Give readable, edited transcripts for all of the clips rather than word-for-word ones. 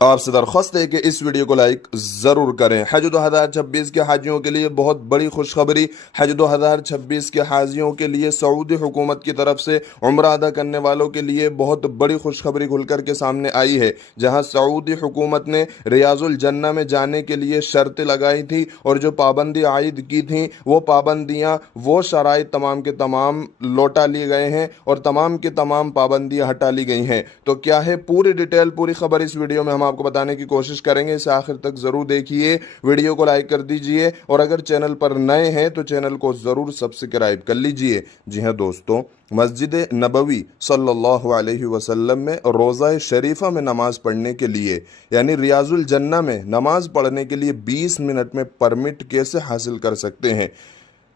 आपसे दरख्वास्त है कि इस वीडियो को लाइक ज़रूर करें। हज 2026 के हाजियों के लिए बहुत बड़ी खुशखबरी। हज 2026 के हाजियों के लिए सऊदी हुकूमत की तरफ से उम्रा अदा करने वालों के लिए बहुत बड़ी खुशखबरी खुलकर के सामने आई है, जहां सऊदी हुकूमत ने रियाजुल जन्ना में जाने के लिए शर्तें लगाई थी और जो पाबंदी आयद की थी वो पाबंदियां, वो शराइत तमाम के तमाम लौटा लिए गए हैं और तमाम के तमाम पाबंदियां हटा ली गई हैं। तो क्या है पूरी डिटेल, पूरी खबर इस वीडियो में हम आपको बताने की कोशिश करेंगे। इसे आखिर तक जरूर देखिए, वीडियो को लाइक कर दीजिए और अगर चैनल पर नए हैं तो चैनल को जरूर सब्सक्राइब कर लीजिए। जी हां दोस्तों, मस्जिद नबवी सल्लल्लाहु अलैहि वसल्लम में रोज़ा शरीफा में नमाज पढ़ने के लिए यानी रियाजुल जन्ना में नमाज पढ़ने के लिए 20 मिनट में परमिट कैसे हासिल कर सकते हैं।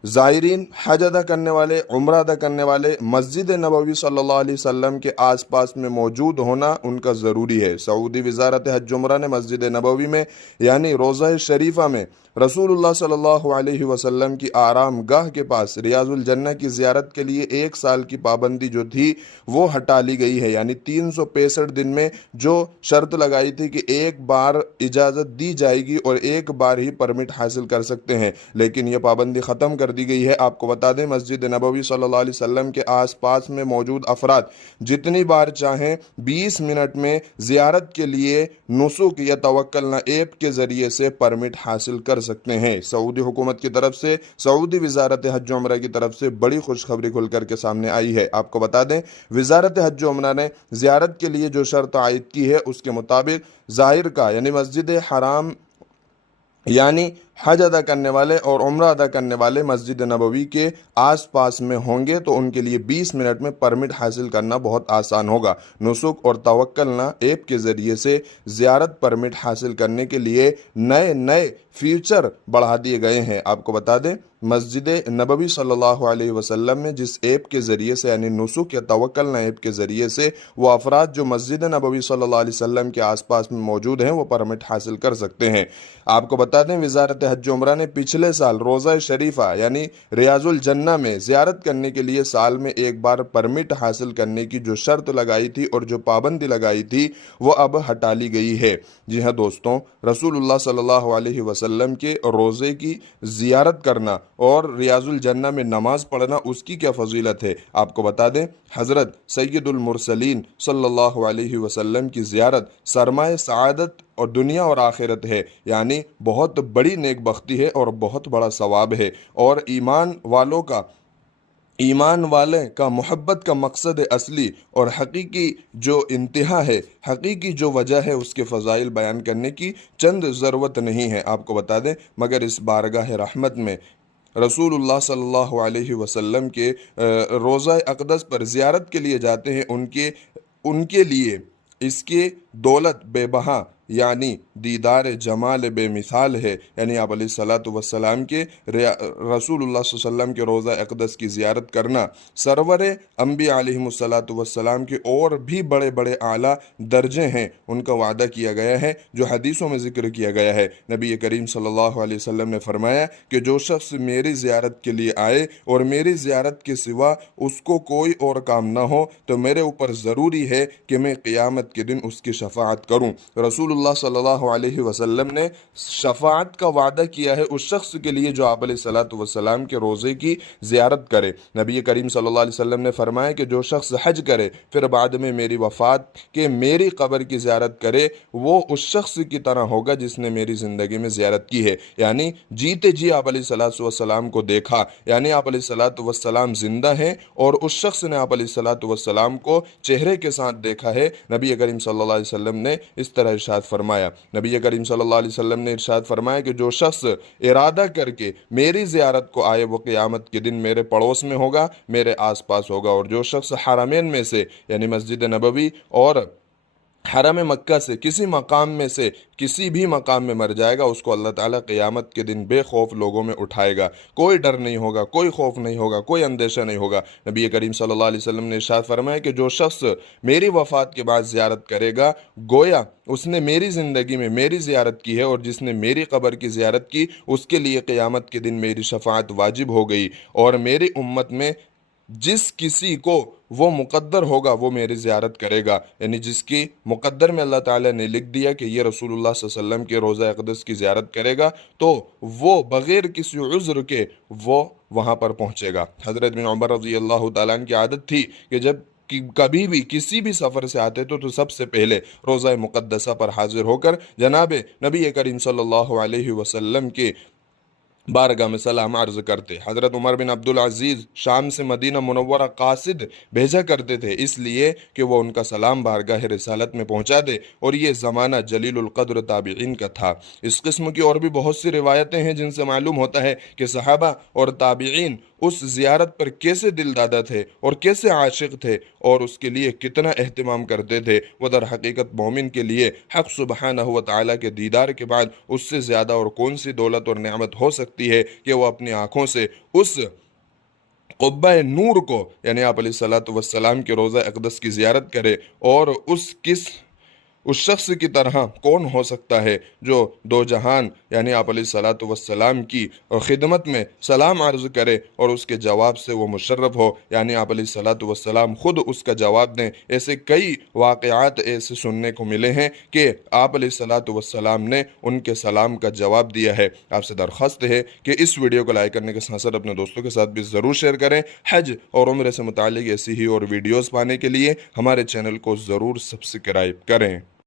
ज़ायरीन, हज अदा करने वाले, उम्रा अदा करने वाले मस्जिद नबवी सल्लल्लाहु अलैहि वसल्लम के आसपास में मौजूद होना उनका ज़रूरी है। सऊदी वज़ारत हज उम्रा ने मस्जिद नबवी में यानी रोज़ा शरीफा में रसूलुल्लाह सल्लल्लाहु अलैहि वसल्लम की आराम गाह के पास रियाजुल जन्ना की ज़ियारत के लिए 1 साल की पाबंदी जो थी वो हटा ली गई है। यानी 365 दिन में जो शर्त लगाई थी कि एक बार इजाज़त दी जाएगी और एक बार ही परमिट हासिल कर सकते हैं, लेकिन ये पाबंदी ख़त्म कर दी गई है। आपको बता दें, मस्जिद नबवी सल्लल्लाहु अलैहि वसल्लम के आसपास में मौजूद अफराद जितनी बार चाहें 20 मिनट में ज़ियारत के लिए नुसुक या तवक्कलना ऐप के ज़रिए से परमिट हासिल कर सकते हैं। सऊदी हुकूमत की तरफ से, सऊदी वज़ारत हज उम्रा की तरफ से बड़ी खुशखबरी खुल करके सामने आई है। आपको बता दें, वज़ारत हज उम्रा ने ज़ियारत के लिए जो शर्त आयद की है उसके मुताबिक ज़ाहिर का यानी मस्जिद हराम यानी हज अदा करने वाले और उम्रा अदा करने वाले मस्जिद नबवी के आसपास में होंगे तो उनके लिए 20 मिनट में परमिट हासिल करना बहुत आसान होगा। नुसुक और तवक्कलना ऐप के ज़रिए से ज़ियारत परमिट हासिल करने के लिए नए नए फीचर बढ़ा दिए गए हैं। आपको बता दें, मस्जिद नबवी सल्लल्लाहु अलैहि वसल्लम में जिस ऐप के ज़रिए से यानी नुसुक या तवक्कलना ऐप के ज़रिए से वो अफराद जो मस्जिद नबवी सल्लल्लाहु अलैहि वसल्लम के आसपास में मौजूद हैं वो परमिट हासिल कर सकते हैं। आपको बता दें, वज़ारत हज उम्रा ने पिछले साल रोज़ा शरीफा यानी रियाजुल जन्ना में ज़ियारत करने के लिए साल में एक बार परमिट हासिल करने की जो शर्त लगाई थी और जो पाबंदी लगाई थी वो अब हटा ली गई है। जी हाँ दोस्तों, रसूलुल्लाह सल्लल्लाहु अलैहि वसल्लम के रोज़े की ज़ियारत करना और रियाजुल जन्ना में नमाज पढ़ना उसकी क्या फजीलत है। आपको बता दें, हज़रत सैयदुल मुरसलीन सल्लल्लाहु अलैहि वसल्लम की ज़ियारत सरमाए सआदत और दुनिया और आखिरत है, यानी बहुत बड़ी नेक बख्ती है और बहुत बड़ा सवाब है। और ईमान वाले का मोहब्बत का मकसद असली और हकीकी जो इंतहा है, हकीकी जो वजह है, उसके फ़ज़ाइल बयान करने की चंद ज़रूरत नहीं है। आपको बता दें, मगर इस बारगाह रहमत में रसूलुल्लाह सल्लल्लाहु अलैहि वसल्लम के रोज़ा अक़दस पर ज़ियारत के लिए जाते हैं, उनके लिए इसके दौलत बेबहा यानी दीदार जमाल बेमिसाल है। यानी आप अलैहिस्सलातु वस्सलाम के रसूलुल्लाह सल्लल्लाहु अलैहि वसल्लम के रोज़ा अक़दस की ज़ियारत करना सरवरे अंबिया अलैहिमुस्सलातु वस्सलाम के और भी बड़े बड़े आला दर्जे हैं, उनका वादा किया गया है जो हदीसों में ज़िक्र किया गया है। नबी करीम सल्लल्लाहु अलैहि वसल्लम ने फरमाया कि जो शख्स मेरी ज़ियारत के लिए आए और मेरी ज़ियारत के सिवा उसको कोई और काम ना हो तो मेरे ऊपर ज़रूरी है कि मैं क़ियामत के दिन उसकी शफ़ाअत करूँ। रसूलुल्लाह सल्लल्लाहु अलैहि वसल्लम ने शफाअत का वादा किया है उस शख्स के लिए जो आप अलैहिस्सलातु वस्सलाम के रोज़े की ज़ियारत करे। नबी करीम सल्लल्लाहु अलैहि वसल्लम ने फरमाया कि जो शख्स हज करे फिर बाद में मेरी वफ़ात के मेरी कब्र की ज़ियारत करे वो उस शख्स की तरह होगा जिसने मेरी ज़िंदगी में ज़ियारत की है। यानी जीते जी आप अलैहिस्सलातु वस्सलाम को देखा, यानी आप अलैहिस्सलातु वस्सलाम ज़िंदा हैं और उस शख्स ने आप अलैहिस्सलातु वस्सलाम को चेहरे के साथ देखा है। नबी करीम सल्लल्लाहु अलैहि वसल्लम ने इस तरह इरशाद फरमाया। नबी करीम सल्लल्लाहु अलैहि वसल्लम ने इरशाद फरमाया कि जो शख्स इरादा करके मेरी ज़ियारत को आए वो क़यामत के दिन मेरे पड़ोस में होगा, मेरे आसपास होगा। और जो शख्स हरमैन में से यानी मस्जिद नबवी और हरम मक्का से किसी मकाम में से किसी भी मकाम में मर जाएगा उसको अल्लाह ताला क़यामत के दिन बेखौफ लोगों में उठाएगा। कोई डर नहीं होगा, कोई खौफ नहीं होगा, कोई अंदेशा नहीं होगा। नबी करीम सल्लल्लाहु अलैहि वसल्लम ने इरशाद फरमाया कि जो शख्स मेरी वफ़ात के बाद ज़ियारत करेगा गोया उसने मेरी ज़िंदगी में मेरी ज़ियारत की है और जिसने मेरी कब्र की ज़ियारत की उसके लिए क़यामत के दिन मेरी शफ़ाअत वाजिब हो गई और मेरी उम्मत में जिस किसी को वो मुकद्दर होगा वो मेरी ज़ियारत करेगा, यानी जिसकी मुकद्दर में अल्लाह ताला ने लिख दिया कि ये रसूलुल्लाह सल्लल्लाहु अलैहि वसल्लम के रोज़ा अक़दस की ज़ियारत करेगा, तो वो बग़ैर किसी उज़्र के वो वहाँ पर पहुँचेगा। हज़रत बिन उमर रज़ी अल्लाह ताला अन्हु की आदत थी कि जब कि कभी भी किसी भी सफ़र से आते तो सबसे पहले रोज़ा मुक़द्दसा पर हाज़िर होकर जनाब नबी करीम सल्लल्लाहु अलैहि वसल्लम के बारगाह में सलाम अर्ज़ करते। हज़रत उमर बिन अब्दुल अज़ीज़ शाम से मदीना मुनव्वरा कासिद भेजा करते थे, इसलिए कि वो उनका सलाम बारगाह रिसालत में पहुंचा दे, और ये ज़माना जलीलुल क़द्र ताबिईन का था। इस किस्म की और भी बहुत सी रिवायतें हैं जिनसे मालूम होता है कि सहाबा और ताबिईन उस ज़ियारत पर कैसे दिलदादा थे और कैसे आशिक थे और उसके लिए कितना एहतमाम करते थे। वह दर हकीकत मोमिन के लिए हक़ सुब्हानहु व तआला के दीदार के बाद उससे ज़्यादा और कौन सी दौलत और नेमत हो सकती है कि वह अपनी आँखों से उस क़ुब्बा नूर को यानी आप अलैहिस्सलातु वस्सलाम के रोज़ा अक़दस की ज़ियारत करे। और उस शख्स की तरह कौन हो सकता है जो दो जहान यानी आप अलैहिस्सलातु वस्सलाम की खिदमत में सलाम अर्ज़ करे और उसके जवाब से वो मुशर्रफ हो, यानी आप अलैहिस्सलातु वस्सलाम ख़ुद उसका जवाब दें। ऐसे कई वाक़यात ऐसे सुनने को मिले हैं कि आप अलैहिस्सलातु वस्सलाम ने उनके सलाम का जवाब दिया है। आपसे दरख्वास्त है कि इस वीडियो को लाइक करने के साथ साथ अपने दोस्तों के साथ भी ज़रूर शेयर करें। हज और उम्र से मुताल्लिक़ ऐसी ही और वीडियोज़ पाने के लिए हमारे चैनल को ज़रूर सब्सक्राइब करें।